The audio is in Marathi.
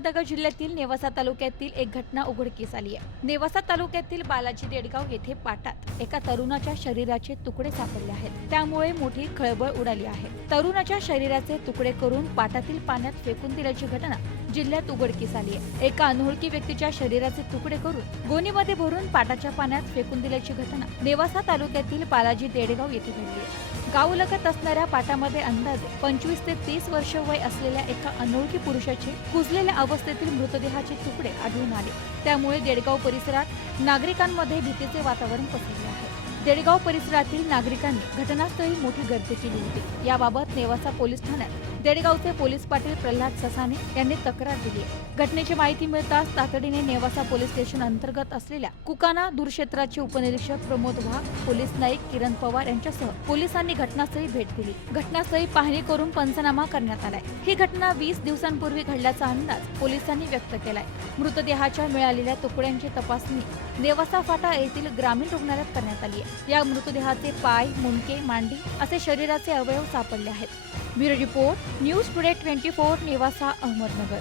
अहमदनगर जिल्ह्यातील नेवासा तालुक्यातील एक घटना उघडकीस आली आहे। नेवासा तालुक्यातील बालाजी देडगाव येथे पाटात एका तरुणाच्या शरीराचे तुकडे सापडले आहेत। त्यामुळे मोठी खळबळ उडाली आहे। तरुणाच्या शरीराचे तुकडे करून पाटातील पाण्यात फेकून दिल्याची घटना जिल्ह्यात उघडकीस आली आहे। एका अनोळखी व्यक्तीच्या शरीराचे तुकडे करून गोणीमध्ये भरून पाटाच्या पाण्यात फेकून दिल्याची घटना नेवासा तालुक्यातील बालाजी देडगाव येथे घडली आहे। गावलगत असणाऱ्या पाटामध्ये अंदाजे 25 ते 30 वर्ष वय असलेल्या एका अनोळखी पुरुषाचे कुजलेल्या अवस्थेतील मृतदेहाचे तुकडे आढळून आले। त्यामुळे देडगाव परिसरात नागरिकांमध्ये भीतीचे वातावरण पसरले आहे। देडगाव परिसरातील नागरिकांनी घटनास्थळी मोठी गर्दी केली होती। याबाबत नेवासा पोलीस ठाण्यात देडगावचे पोलीस पाटील प्रल्हाद ससाने यांनी तक्रार दिली आहे। घटनेची माहिती मिळताच तातडीने नेवासा पोलीस स्टेशन अंतर्गत असलेल्या कुकाना दूरक्षेत्राचे उपनिरीक्षक प्रमोद वाघ, पोलीस नाईक किरण पवार यांच्यासह पोलिसांनी घटनास्थळी भेट दिली। घटनास्थळी पाहणी करून पंचनामा करण्यात आलाय। ही घटना 20 दिवसांपूर्वी घडल्याचा अंदाज पोलिसांनी व्यक्त केलाय। मृतदेहाच्या मिळालेल्या तुकड्यांची तपासणी नेवासा फाटा येथील ग्रामीण रुग्णालयात करण्यात आली आहे। या मृतदेहाचे पाय, मुंडके, मांडी असे शरीराचे अवयव सापडले आहेत। Bureau report, news today 24, Nevasa, Ahmednagar.